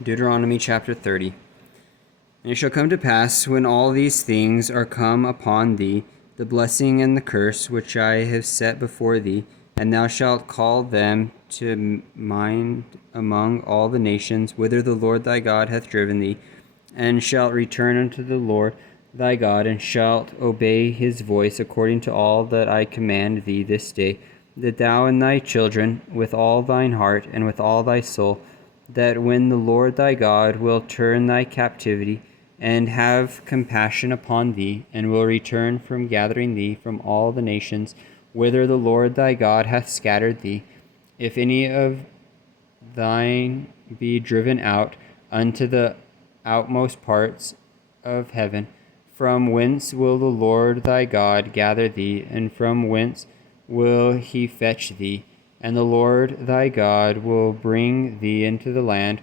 Deuteronomy chapter 30. And it shall come to pass, when all these things are come upon thee, the blessing and the curse which I have set before thee, and thou shalt call them to mind among all the nations whither the Lord thy God hath driven thee, and shalt return unto the Lord thy God, and shalt obey his voice according to all that I command thee this day, that thou and thy children with all thine heart and with all thy soul, that when the Lord thy God will turn thy captivity, and have compassion upon thee, and will return from gathering thee from all the nations whither the Lord thy God hath scattered thee, if any of thine be driven out unto the outmost parts of heaven, from whence will the Lord thy God gather thee, and from whence will he fetch thee? And the Lord thy God will bring thee into the land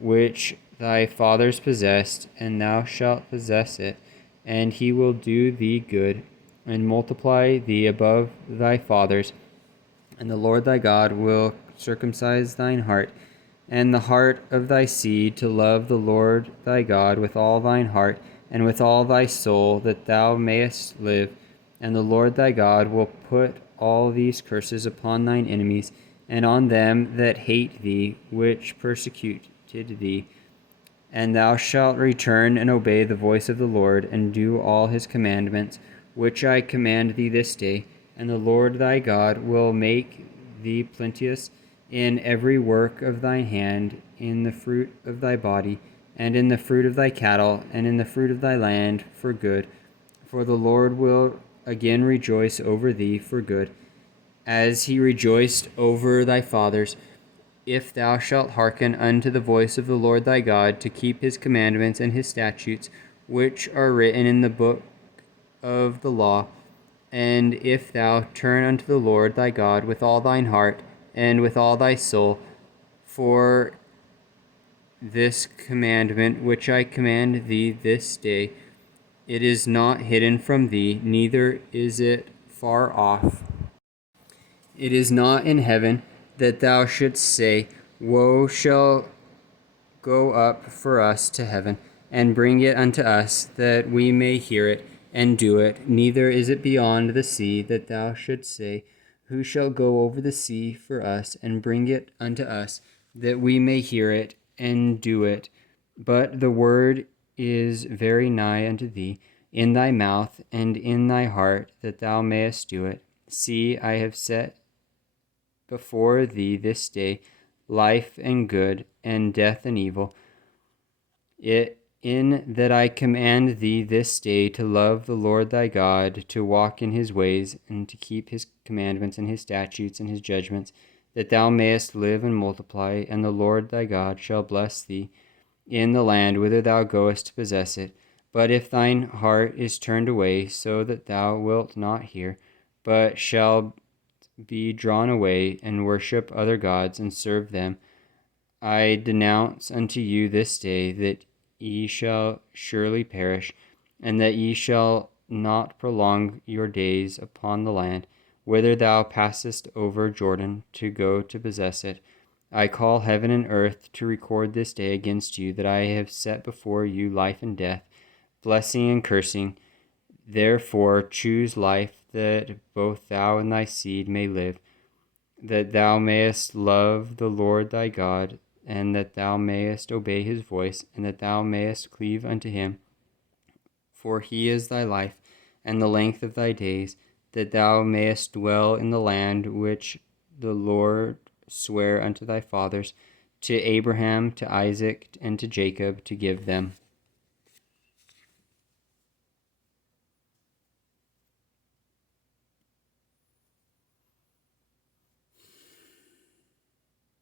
which thy fathers possessed, and thou shalt possess it, and he will do thee good, and multiply thee above thy fathers. And the Lord thy God will circumcise thine heart, and the heart of thy seed, to love the Lord thy God with all thine heart, and with all thy soul, that thou mayest live. And the Lord thy God will put all these curses upon thine enemies, and on them that hate thee, which persecuted thee. And thou shalt return and obey the voice of the Lord, and do all his commandments, which I command thee this day. And the Lord thy God will make thee plenteous in every work of thine hand, in the fruit of thy body, and in the fruit of thy cattle, and in the fruit of thy land, for good. For the Lord will again rejoice over thee for good, as he rejoiced over thy fathers, if thou shalt hearken unto the voice of the Lord thy God, to keep his commandments and his statutes, which are written in the book of the law. And if thou turn unto the Lord thy God with all thine heart and with all thy soul, for this commandment which I command thee this day, it is not hidden from thee, neither is it far off. It is not in heaven, that thou shouldst say, Woe shall go up for us to heaven, and bring it unto us, that we may hear it and do it. Neither is it beyond the sea, that thou shouldst say, Who shall go over the sea for us, and bring it unto us, that we may hear it and do it. But the word is very nigh unto thee, in thy mouth and in thy heart, that thou mayest do it. See, I have set before thee this day life and good, and death and evil. In that I command thee this day to love the Lord thy God, to walk in his ways, and to keep his commandments and his statutes and his judgments, that thou mayest live and multiply, and the Lord thy God shall bless thee in the land whither thou goest to possess it. But if thine heart is turned away, so that thou wilt not hear, but shall be drawn away, and worship other gods, and serve them, I denounce unto you this day that ye shall surely perish, and that ye shall not prolong your days upon the land, whither thou passest over Jordan to go to possess it. I call heaven and earth to record this day against you, that I have set before you life and death, blessing and cursing. Therefore choose life, that both thou and thy seed may live, that thou mayest love the Lord thy God, and that thou mayest obey his voice, and that thou mayest cleave unto him. For he is thy life, and the length of thy days, that thou mayest dwell in the land which the Lord sware unto thy fathers, to Abraham, to Isaac, and to Jacob, to give them.